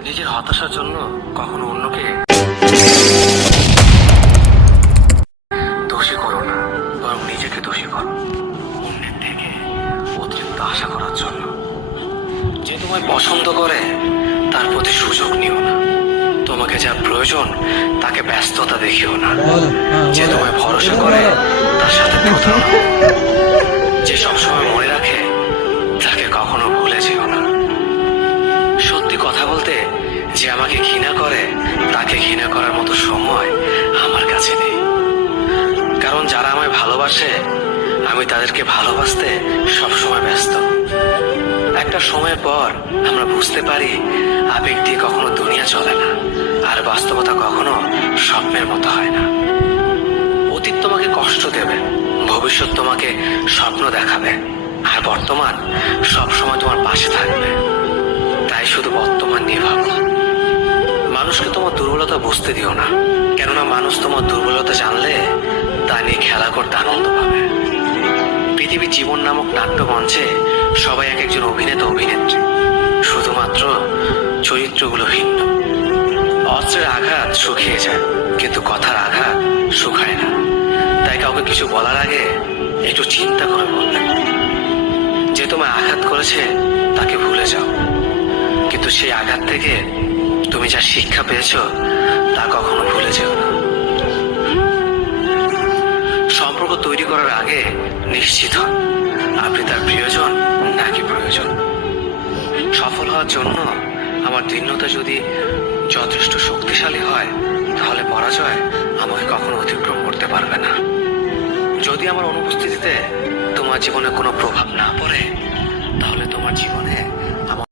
নিজের হতাশার জন্য কখনো অন্যকে দোষী করো না, বরং নিজেকে দোষী করো অন্যের থেকে অতিরিক্ত আশা করার জন্য। যে তোমায় পছন্দ করে তার প্রতি সুযোগ নিও না। তোমাকে যা প্রয়োজন তাকে ব্যস্ততা দেখিও না। যে তোমায় ভরসা করে তার সাথে প্রতারণা করো না। যে সবসময় মনে রাখে তাকে কখনো ভুলে যেও না। সত্যি কথা বলতে, যে আমাকে ঘৃণা করে তাকে ঘৃণা করার মতো সময় আমার কাছে নেই। কারণ যারা আমায় ভালোবাসে আমি তাদেরকে ভালোবাসতে সবসময় ব্যস্ত। একটা সময়ের পর আমরা বুঝতে পারি আবেগ দিয়ে কখনো দুনিয়া চলে না, আর বাস্তবতা কখনো স্বপ্নের মতো হয় না। অতীত তোমাকে কষ্ট দেবে, ভবিষ্যৎ তোমাকে স্বপ্ন দেখাবে, আর বর্তমান সবসময় তোমার পাশে থাকবে। তাই শুধু বর্তমান নিয়ে ভাবো। মানুষকে তোমার দুর্বলতা বুঝতে দিও না, কেননা মানুষ তোমার দুর্বলতা জানলে তা নিয়ে খেলা করতে আনন্দ পাবে। পৃথিবীর জীবন নামক নাট্যমঞ্চে সবাই এক একজন অভিনেতা অভিনেত্রী, শুধুমাত্র চরিত্রগুলো ভিন্ন। অস্ত্রের আঘাত শুকিয়ে যায়, কিন্তু কথার আঘাত শুকায় না। তাই কাউকে কিছু বলার আগে একটু চিন্তা করে বলবেন। যে তোমায় আঘাত করেছে তাকে ভুলে যাও, কিন্তু সেই আঘাত থেকে তুমি যা শিক্ষা পেয়েছো তা কখনো ভুলে যেও না। সম্পর্ক তৈরি করার আগে নিশ্চিত হন আপনি তার প্রিয়জন নাকি প্রয়োজন। সফল হওয়ার জন্য আমার দৃঢ়তা যদি যথেষ্ট শক্তিশালী হয়, তাহলে পরাজয় আমাকে কখনো অতিক্রম করতে পারবে না। যদি আমার অনুপস্থিতিতে তোমার জীবনে কোনো প্রভাব না পড়ে, তাহলে তোমার জীবনে